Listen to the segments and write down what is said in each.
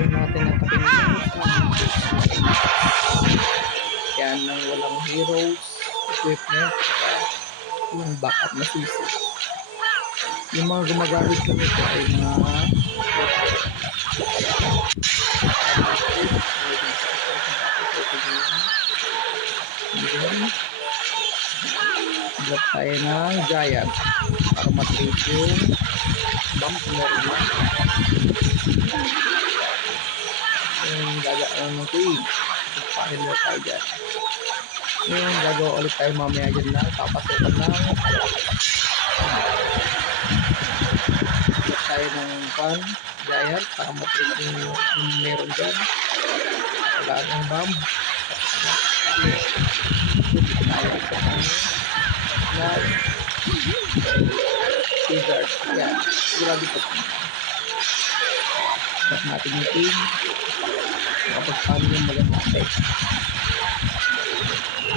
try natin at yan nang walang heroes, equipment, yung backup na sisi. Yung mga gumagamit ko nito ay mga drop tayo ng giant para ma-trade yung bump meron yung gagawin ng cave. Pahilo tayo dyan. Yung gagawa ulit tayo mamaya dyan na papasukan ng drop tayo ng pan giant para ma-trade yung meron dyan. Wala ng bump tayo na scissor. Yan, sigurado po start natin yung team kapag paano yung maganda effect.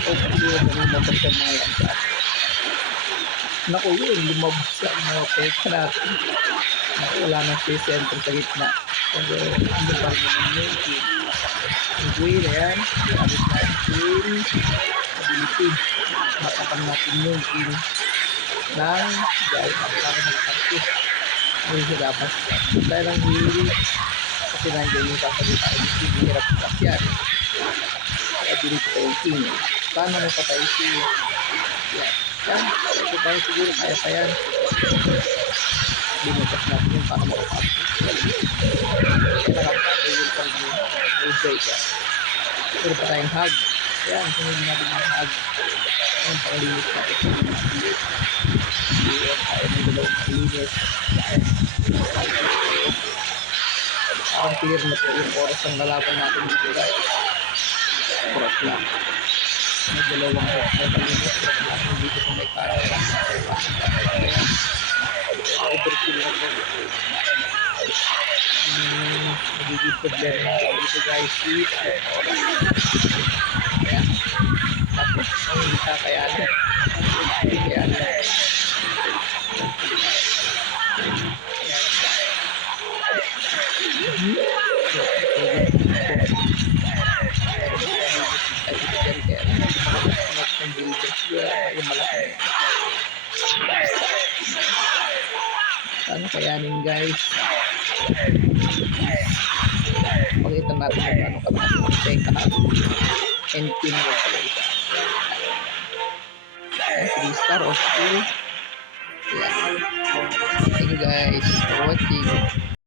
Hopefully yung lumabas sa mga yan dyan. Naku yun, lumabas sa mga effect natin. Naku, wala nang space center sa gitna. Pero hindi pa rin naman yung team. Yung wheel, ayan, abot natin yung ability. Matapan natin yung team ng guys para mag-practice. Hindi siya dapat dahil ang hili kasi nandiyan yung sasabi tayo hindi hirap yan kaya bilip ko yung team paano mo patay si yan ito tayo siguro kaya pa yan binutas natin yung para makapasok kaya nakapasok yung pang-break puro pa tayong hug yan sunod natin yung hug yung panglinis natin iwan tayo ng dalawang panglinis ang clear na po yung oras ng lalaban natin dito guys oras na may dalawang hit na panglinis oras natin dito sa may karera overkill na po magiging problema dito guys is oras ayan tapos ang hindi kakayanin kaya ano kayanin guys pakita natin kung ano kataas ng teka and pin mo pala isa 3 star of 2 thank you guys for watching.